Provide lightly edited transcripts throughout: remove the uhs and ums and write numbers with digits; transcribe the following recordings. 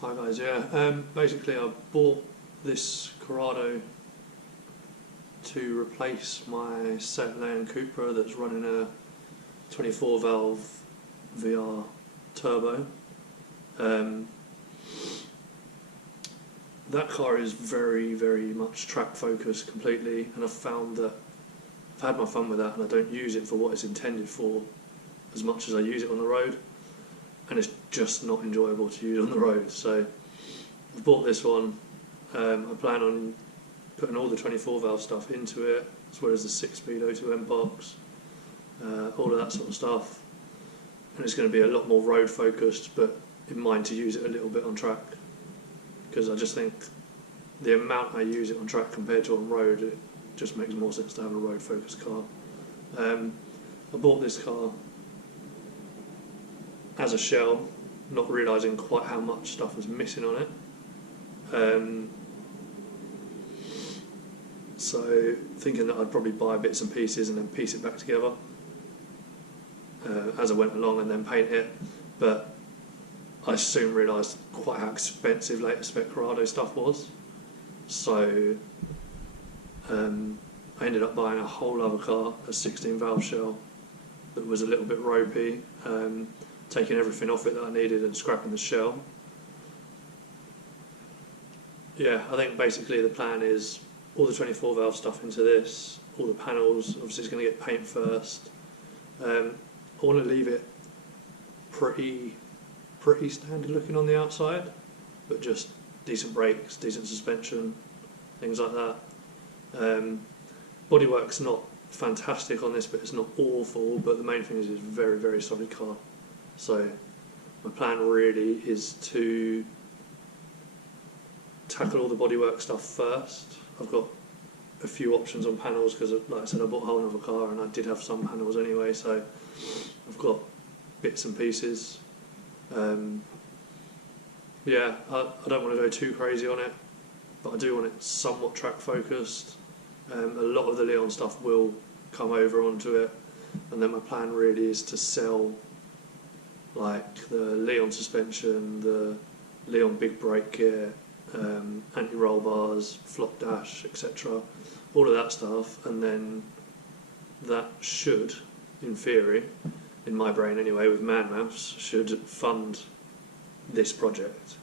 Hi guys, yeah. Basically, I bought this Corrado to replace my St. Leon Cupra that's running a 24 valve VR turbo. That car is very, very much track focused completely, and I've found that I've had my fun with that, and I don't use it for what it's intended for as much as I use it on the road. And it's just not enjoyable to use on the road. So I've bought this one. I plan on putting all the 24 valve stuff into it, as well as the 6-speed O2M box, all of that sort of stuff. And it's going to be a lot more road focused, but in mind to use it a little bit on track, because I just think the amount I use it on track compared to on road, it just makes more sense to have a road focused car. I bought this car as a shell, not realising quite how much stuff was missing on it. So thinking that I'd probably buy bits and pieces and then piece it back together as I went along and then paint it. But I soon realised quite how expensive later spec Corrado stuff was. So I ended up buying a whole other car, a 16 valve shell that was a little bit ropey. Taking everything off it that I needed and scrapping the shell. Yeah, I think basically the plan is all the 24 valve stuff into this, all the panels, obviously it's going to get paint first. I want to leave it pretty standard looking on the outside, but just decent brakes, decent suspension, things like that. Bodywork's not fantastic on this, but it's not awful, but the main thing is it's a very, very solid car. So my plan really is to tackle all the bodywork stuff first. I've got a few options on panels because, like I said, I bought a whole other car and I did have some panels anyway, so I've got bits and pieces. Yeah, I don't want to go too crazy on it, but I do want it somewhat track focused. A lot of the Leon stuff will come over onto it, and then my plan really is to sell like the Leon suspension, the Leon big brake kit, anti-roll bars, flop dash, etc. All of that stuff, and then that should, in theory, in my brain anyway, with man maths, should fund this project.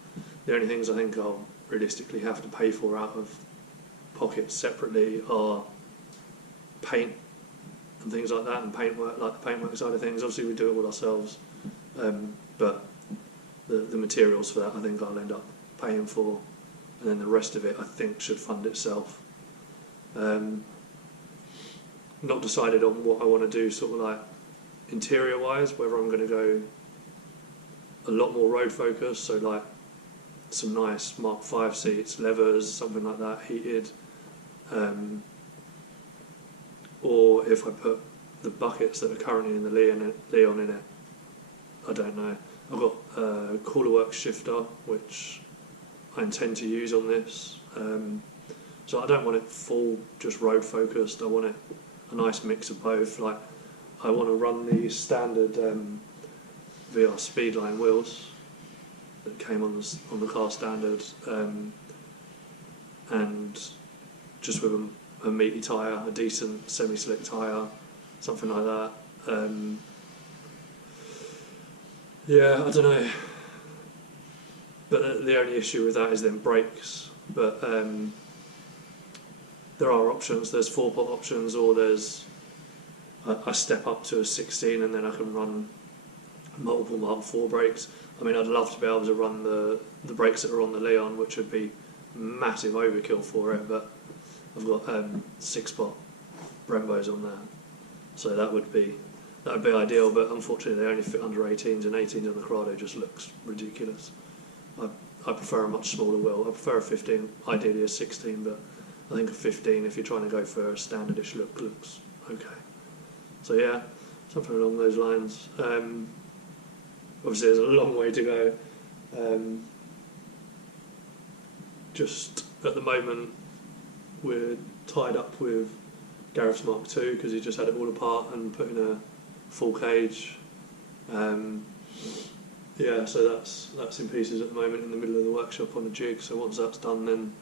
The only things I think I'll realistically have to pay for out of pocket separately are paint and things like that, and paintwork, like the paintwork side of things. Obviously we do it all ourselves. But the materials for that I think I'll end up paying for, and then the rest of it I think should fund itself. Not decided on what I want to do sort of like interior wise, whether I'm going to go a lot more road focused, so like some nice Mark V seats, levers, something like that, heated, or if I put the buckets that are currently in the Leon in it. I don't know. I've got a Coolerworks shifter, which I intend to use on this. So I don't want it full just road focused. I want it a nice mix of both. Like I want to run the standard VR Speedline wheels that came on the car standard, and just with a meaty tyre, a decent semi-slick tyre, something like that. Yeah, I don't know. But the only issue with that is then brakes. But there are options. There's 4-pot options, or there's I step up to a 16 and then I can run multiple Mark IV brakes. I mean, I'd love to be able to run the brakes that are on the Leon, which would be massive overkill for it. But I've got 6-pot Brembos on there, so that would be ideal, but unfortunately they only fit under 18s, and 18s on the Corrado just looks ridiculous. I prefer a much smaller wheel. I prefer a 15, ideally a 16, but I think a 15, if you're trying to go for a standardish look, looks okay. So yeah, something along those lines. Obviously there's a long way to go. Just at the moment we're tied up with Gareth's Mark II because he just had it all apart and put in a full cage. yeah, so that's in pieces at the moment in the middle of the workshop on a jig. So once that's done, then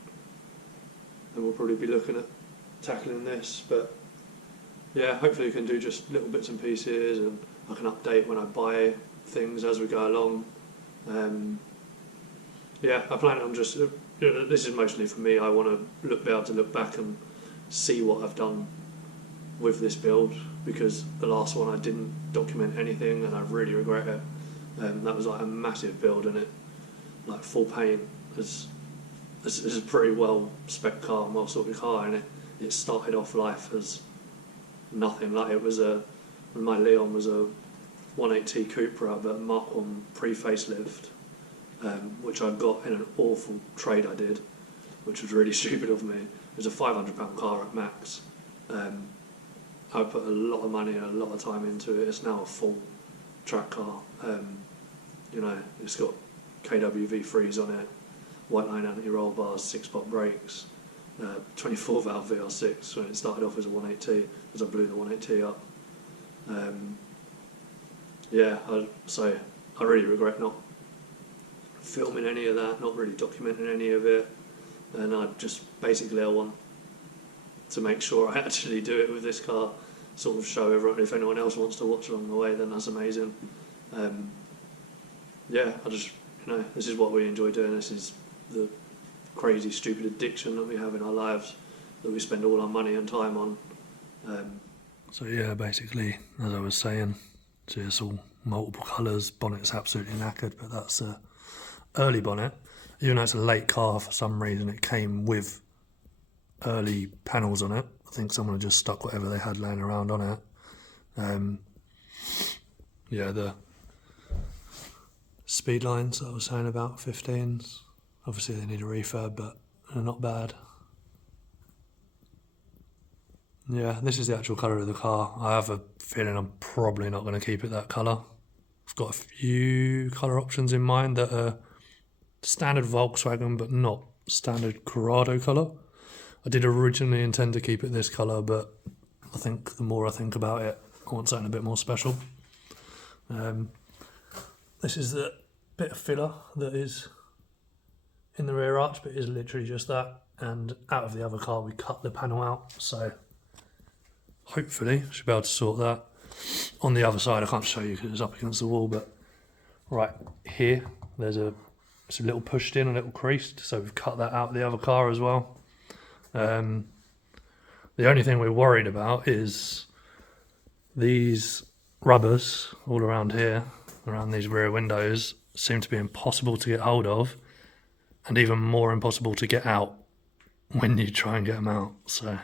we'll probably be looking at tackling this. But yeah, hopefully we can do just little bits and pieces, and I can update when I buy things as we go along. Yeah, I plan on just, this is mostly for me. I want to be able to look back and see what I've done with this build, because the last one I didn't document anything and I really regret it. That was like a massive build, and it, like full paint, is a pretty well spec car and well sorted car, and it started off life as nothing. Like, it was my Leon was a 180 Cupra but Mark 1 pre-facelift, which I got in an awful trade I did, which was really stupid of me. It was a £500 car at max. I put a lot of money and a lot of time into it. It's now a full track car. It's got KW V3s on it, white line anti-roll bars, 6-spot brakes, 24 valve VR6 when it started off as a 180, as I blew the 180 up. So I really regret not filming any of that, not really documenting any of it, and I want to make sure I actually do it with this car, sort of show everyone. If anyone else wants to watch along the way, then that's amazing. This is what we enjoy doing. This is the crazy, stupid addiction that we have in our lives, that we spend all our money and time on. So yeah, basically, as I was saying, so it's all multiple colours, bonnet's absolutely knackered, but that's a early bonnet. Even though it's a late car, for some reason it came with early panels on it. I think someone had just stuck whatever they had laying around on it. The speed lines that I was saying about, 15s, obviously they need a refurb, but they're not bad. Yeah, this is the actual colour of the car. I have a feeling I'm probably not going to keep it that colour. I've got a few colour options in mind that are standard Volkswagen but not standard Corrado colour. I did originally intend to keep it this colour, but I think the more I think about it, I want something a bit more special. This is the bit of filler that is in the rear arch, but it is literally just that. And out of the other car, we cut the panel out, so hopefully I should be able to sort that. On the other side, I can't show you because it's up against the wall, but right here, it's a little pushed in, a little creased, so we've cut that out of the other car as well. The only thing we're worried about is these rubbers all around here, around these rear windows, seem to be impossible to get hold of, and even more impossible to get out when you try and get them out. So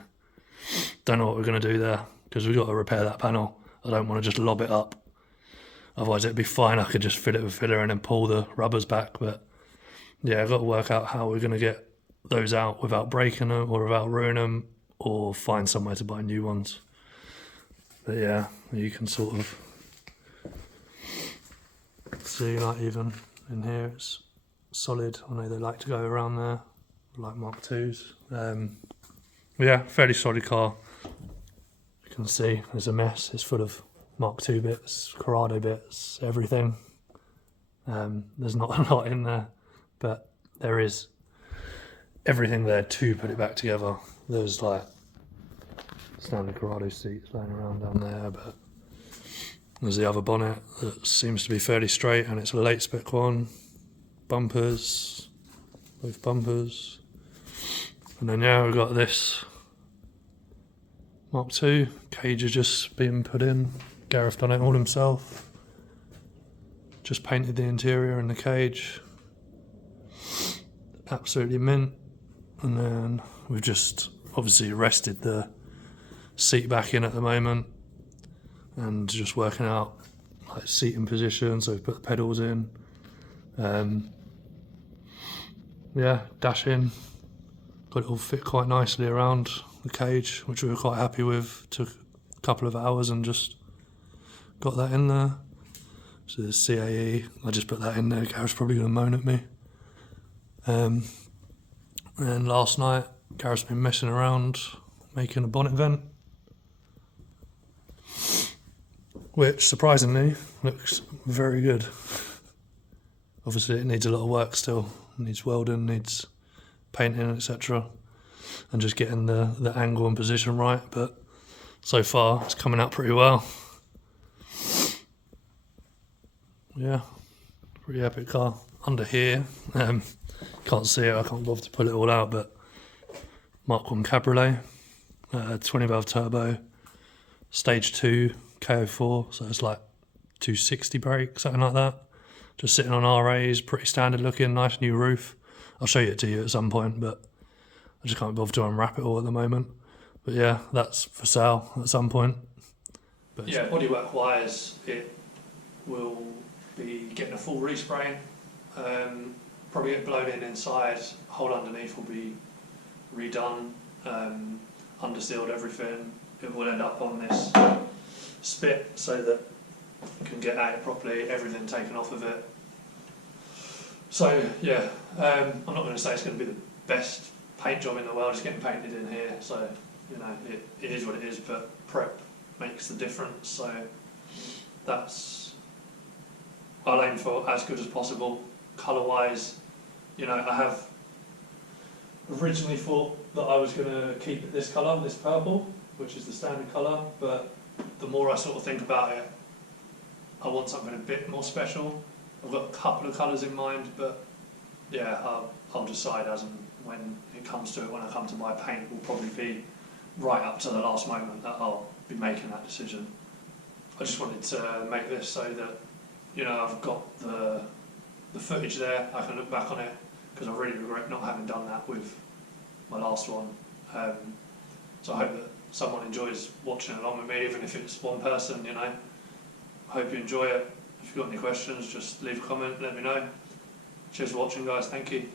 don't know what we're going to do there, because we've got to repair that panel. I don't want to just lob it up, otherwise it'd be fine. I could just fill it with filler and then pull the rubbers back, but yeah, I've got to work out how we're going to get those out without breaking them or without ruining them, or find somewhere to buy new ones. But yeah, you can sort of see, like, even in here it's solid. I know they like to go around there, like Mark IIs. Yeah, fairly solid car. You can see there's a mess. It's full of Mark II bits, Corrado bits, everything. There's not a lot in there, but there is everything there to put it back together. There's like standard Corrado seats laying around down there, but there's the other bonnet that seems to be fairly straight, and it's a late spec one. Bumpers, both bumpers. And then yeah, we've got this Mark II, cage is just being put in. Gareth done it all himself. Just painted the interior and the cage. Absolutely mint. And then we've just obviously rested the seat back in at the moment, and just working out like seating position, so we've put the pedals in. Dash in. Got it all fit quite nicely around the cage, which we were quite happy with. Took a couple of hours and just got that in there. So there's CAE, I just put that in there. Gareth's probably going to moan at me. And then last night, Gareth's been messing around, making a bonnet vent, which surprisingly looks very good. Obviously it needs a lot of work still. It needs welding, needs painting, etc. And just getting the angle and position right, but so far it's coming out pretty well. Yeah, pretty epic car. Under here, can't see it, I can't bother to pull it all out, but Mark 1 Cabriolet, 20 valve turbo, stage 2 KO4, so it's like 260 brake, something like that. Just sitting on RAs, pretty standard looking, nice new roof. I'll show it to you at some point, but I just can't bother to unwrap it all at the moment. But yeah, that's for sale at some point. But yeah, bodywork wise, it will be getting a full respray. Probably get blown in inside, hole underneath will be redone, undersealed everything. It will end up on this spit so that you can get at it properly, everything taken off of it. So yeah, I'm not going to say it's going to be the best paint job in the world, it's getting painted in here, so you know, it is what it is, but prep makes the difference, so that's, I'll aim for as good as possible. Colour wise, you know, I have originally thought that I was going to keep it this colour, this purple, which is the standard colour, but the more I sort of think about it, I want something a bit more special. I've got a couple of colours in mind, but yeah, I'll decide as and when it comes to it. When I come to buy paint, will probably be right up to the last moment that I'll be making that decision. I just wanted to make this so that, you know, I've got the footage there, I can look back on it, because I really regret not having done that with my last one. So I hope that someone enjoys watching along with me, even if it's one person, you know. I hope you enjoy it. If you've got any questions, just leave a comment, let me know. Cheers for watching, guys. Thank you.